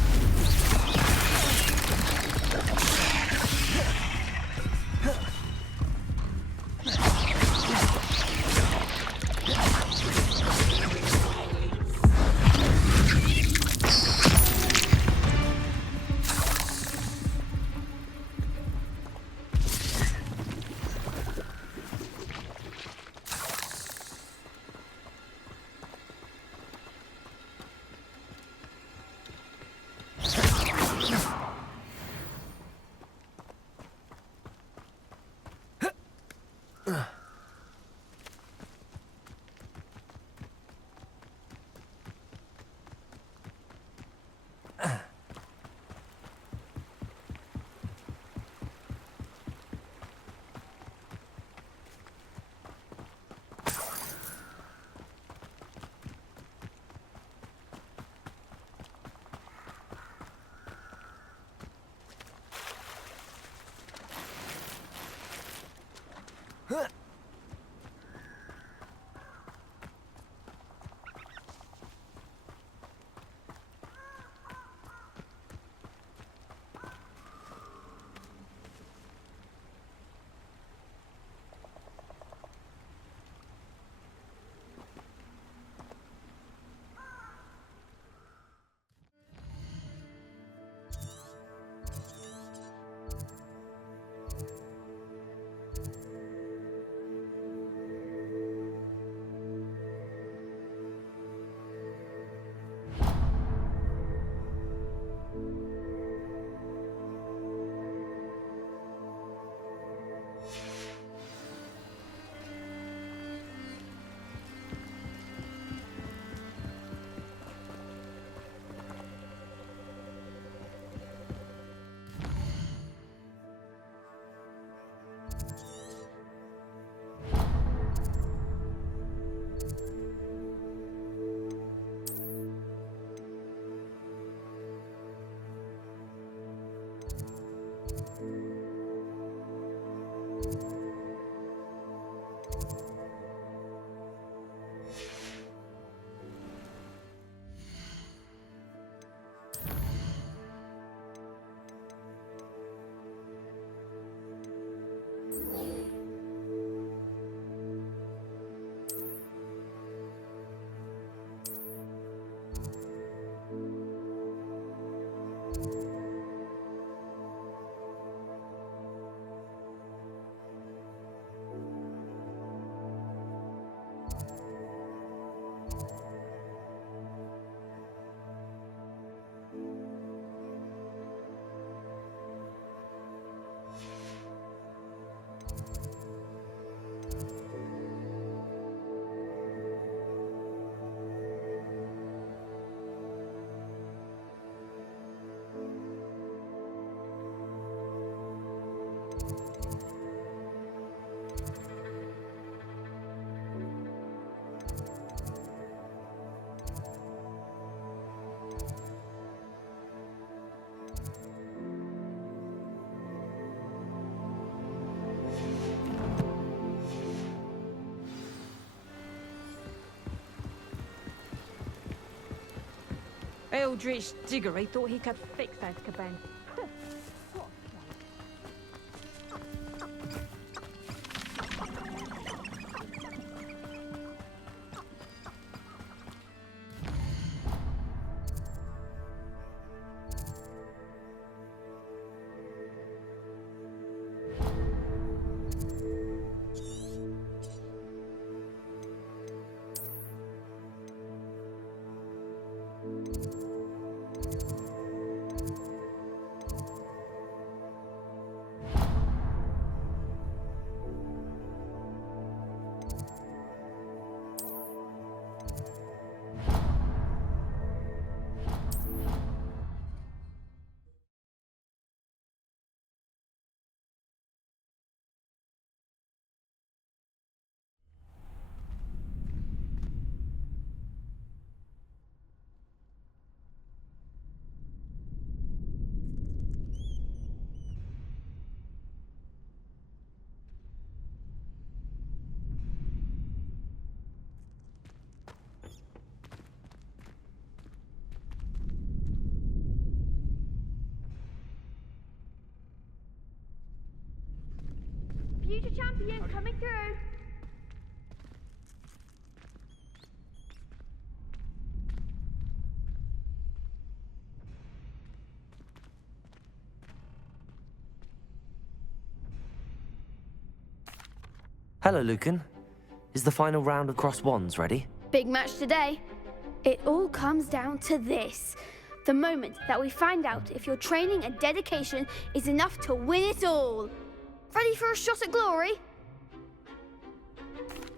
Eldritch Diggory thought he could fix Azkaban. Future champion coming through. Hello, Lucan. Is the final round of Cross Wands ready? Big match today. It all comes down to this. The moment that we find out if your training and dedication is enough to win it all. Ready for a shot at glory?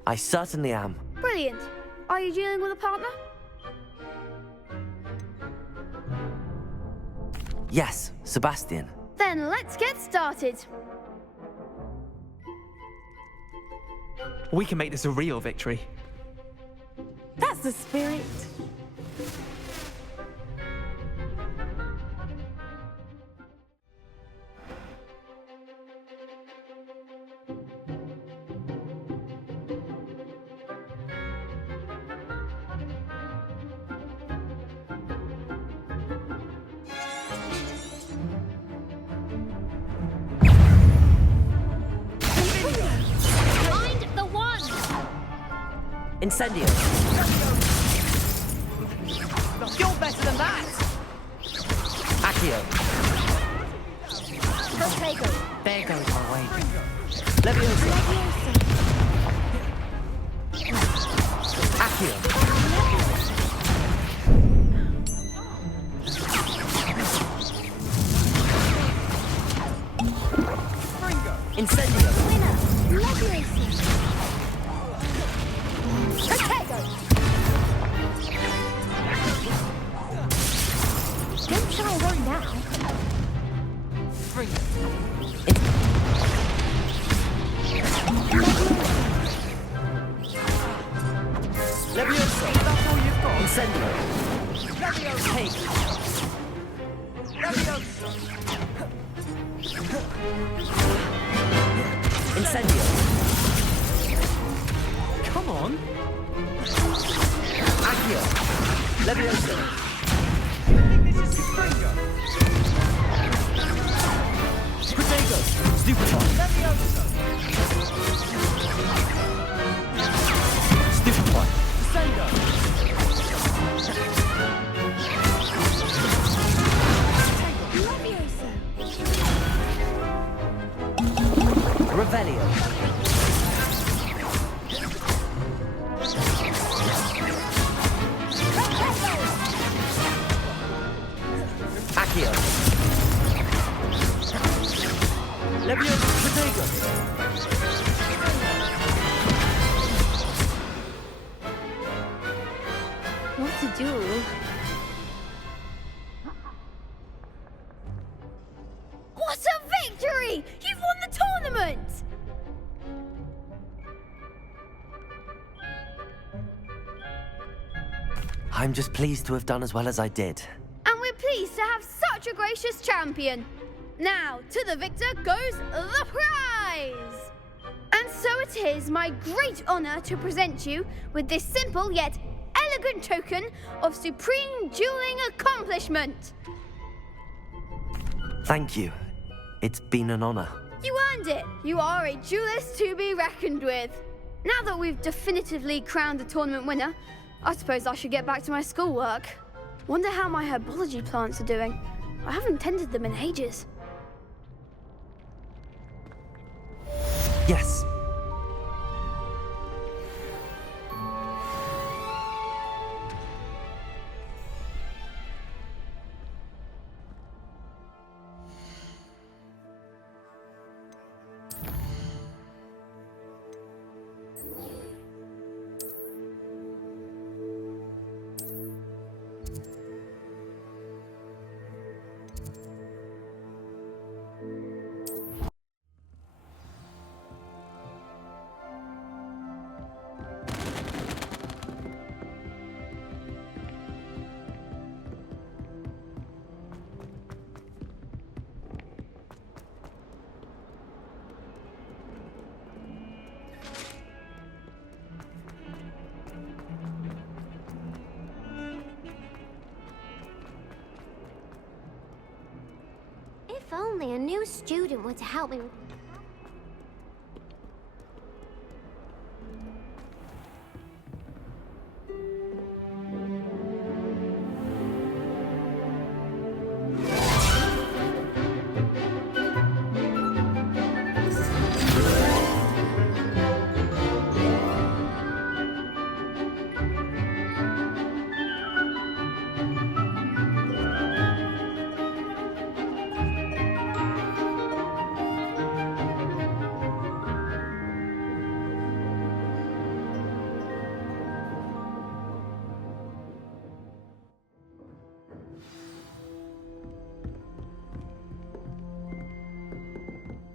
I certainly am. Brilliant. Are you dealing with a partner? Yes, Sebastian. Then let's get started. We can make this a real victory. That's the spirit. Incendio! You're better than that! Accio! Protego! There goes my way. Leviosa! Accio! Incendio! Leviosa! Don't try right now. Leviosa! That's all you've got. Incendio! Leviosa! Take! Leviosa! Incendio! Come on! Accio! Leviosa! This is Springer! Protego! Stupefy! Leviosa! Stupefy! Sendo! Revelio! Accio! Leviosa! Protego! What to do? What a victory! You've won the tournament! I'm just pleased to have done as well as I did. And we're pleased to have such a gracious champion. Now, to the victor goes the prize! And so it is my great honor to present you with this simple yet elegant token of supreme dueling accomplishment. Thank you. It's been an honor. You earned it. You are a duelist to be reckoned with. Now that we've definitively crowned the tournament winner, I suppose I should get back to my schoolwork. Wonder how my herbology plants are doing. I haven't tended them in ages. Yes. If only a new student were to help me with...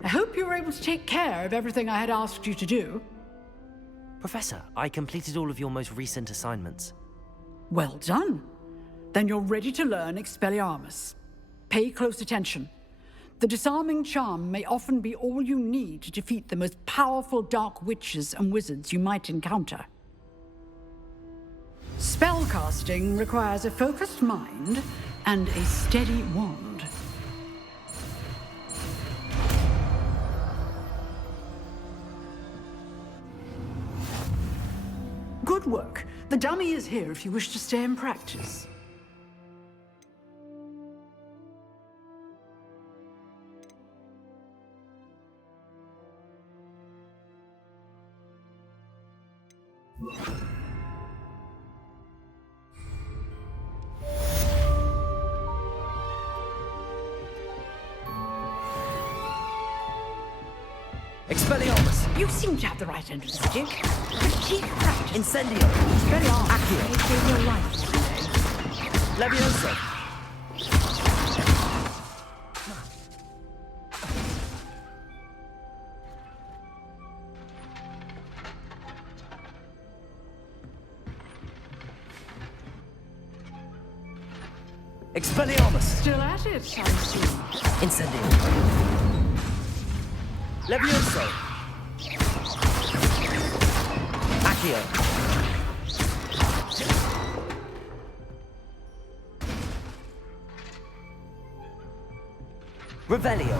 I hope you were able to take care of everything I had asked you to do. Professor, I completed all of your most recent assignments. Well done. Then you're ready to learn Expelliarmus. Pay close attention. The disarming charm may often be all you need to defeat the most powerful dark witches and wizards you might encounter. Spellcasting requires a focused mind and a steady wand. Good work. The dummy is here if you wish to stay and practice. Expelliarmus! You seem to have the right end of the stick. Keep practice. Incendio! Expelliarmus. Accio! May save your life. Levioso! Expelliarmus! Still at it, I see. Incendio! Levioso! Accio! Revelio!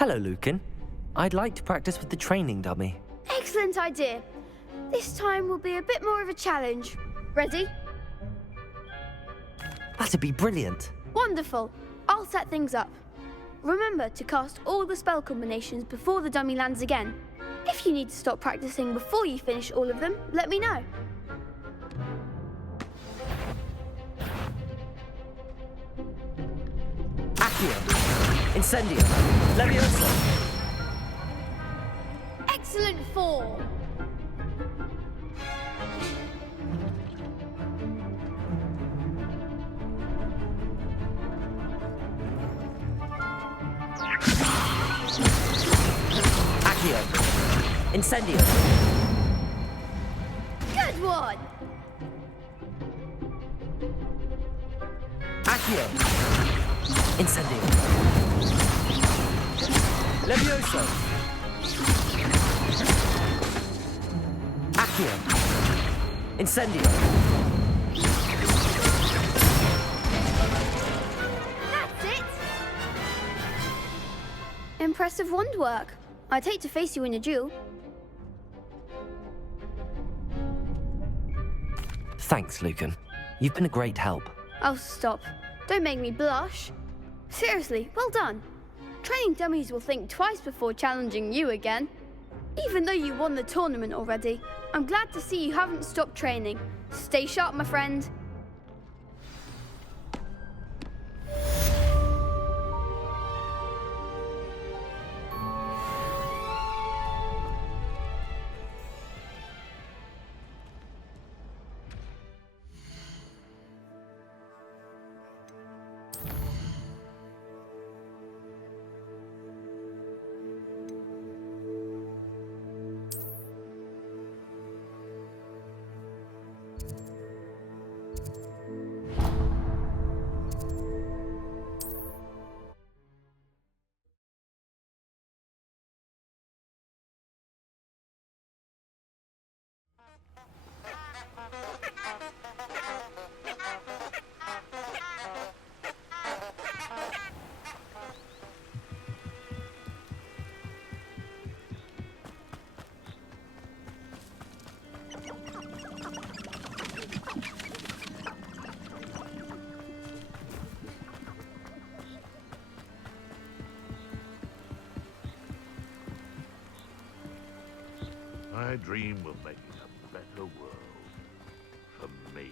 Hello, Lucan. I'd like to practice with the training dummy. Excellent idea. This time will be a bit more of a challenge. Ready? That'd be brilliant. Wonderful. I'll set things up. Remember to cast all the spell combinations before the dummy lands again. If you need to stop practicing before you finish all of them, let me know. Accio. Incendio. Levioso. Excellent form. Accio. Incendio. Good one. Accio. Incendio. Levioso. Accio. Incendio. That's it. Impressive wand work. I'd hate to face you in a duel. Thanks, Lucan. You've been a great help. Oh, stop. Don't make me blush. Seriously, well done. Training dummies will think twice before challenging you again. Even though you won the tournament already, I'm glad to see you haven't stopped training. Stay sharp, my friend. I dream of making a better world for me.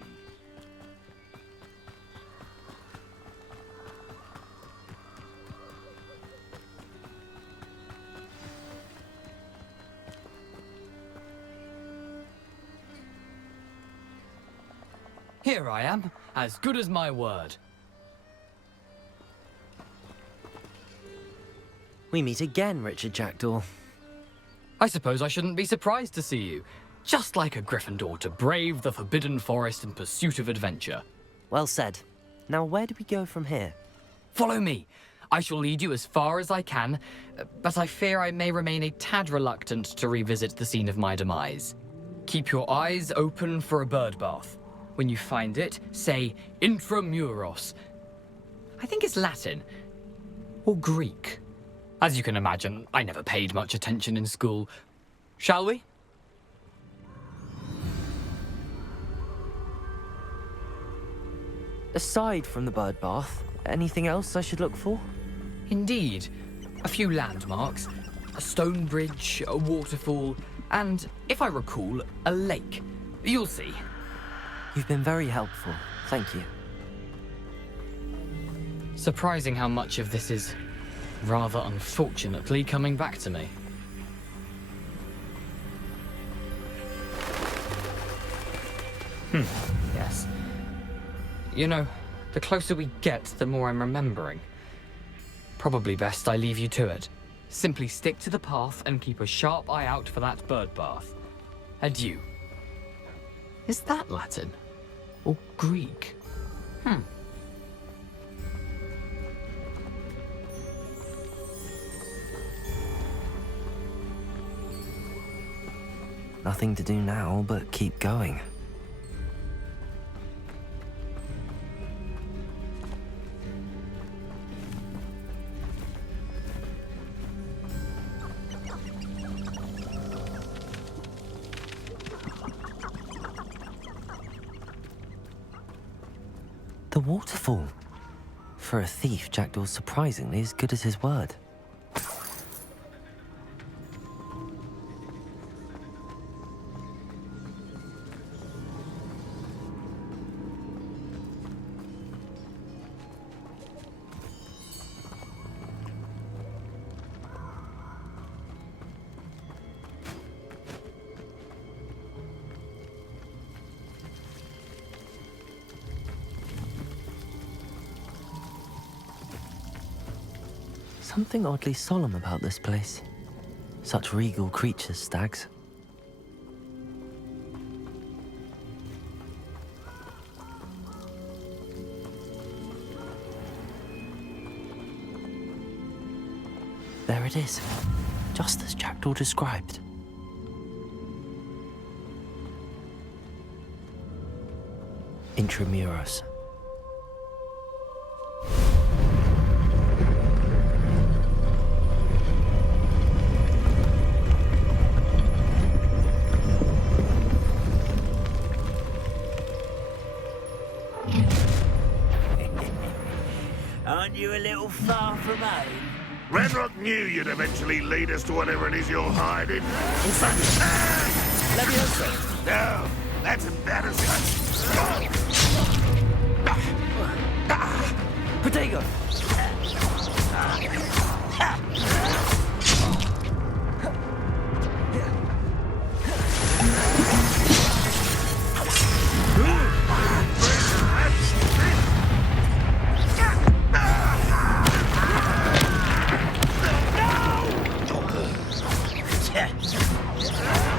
Here I am, as good as my word. We meet again, Richard Jackdaw. I suppose I shouldn't be surprised to see you. Just like a Gryffindor to brave the Forbidden Forest in pursuit of adventure. Well said. Now where do we go from here? Follow me. I shall lead you as far as I can, but I fear I may remain a tad reluctant to revisit the scene of my demise. Keep your eyes open for a bird bath. When you find it, say intramuros. I think it's Latin. Or Greek. As you can imagine, I never paid much attention in school. Shall we? Aside from the bird bath, anything else I should look for? Indeed. A few landmarks, a stone bridge, a waterfall, and, if I recall, a lake. You'll see. You've been very helpful. Thank you. Surprising how much of this is, rather unfortunately, coming back to me. Yes. You know, the closer we get, the more I'm remembering. Probably best I leave you to it. Simply stick to the path and keep a sharp eye out for that bird bath. Adieu. Is that Latin? Or Greek? Nothing to do now but keep going. waterfall. For a thief, Jackdaw's surprisingly as good as his word. Something oddly solemn about this place. Such regal creatures, stags. There it is, just as Jackdaw described. Intramuros. Aren't you a little far from home? Renrock knew you'd eventually lead us to whatever it is you're hiding. In fact, Levioso. No, that's embarrassing. Protego!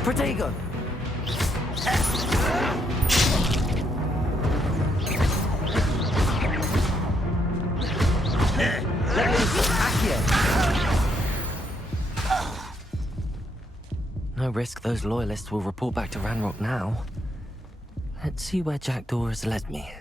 Protego! No risk those loyalists will report back to Ranrock now. Let's see where Jackdaw has led me.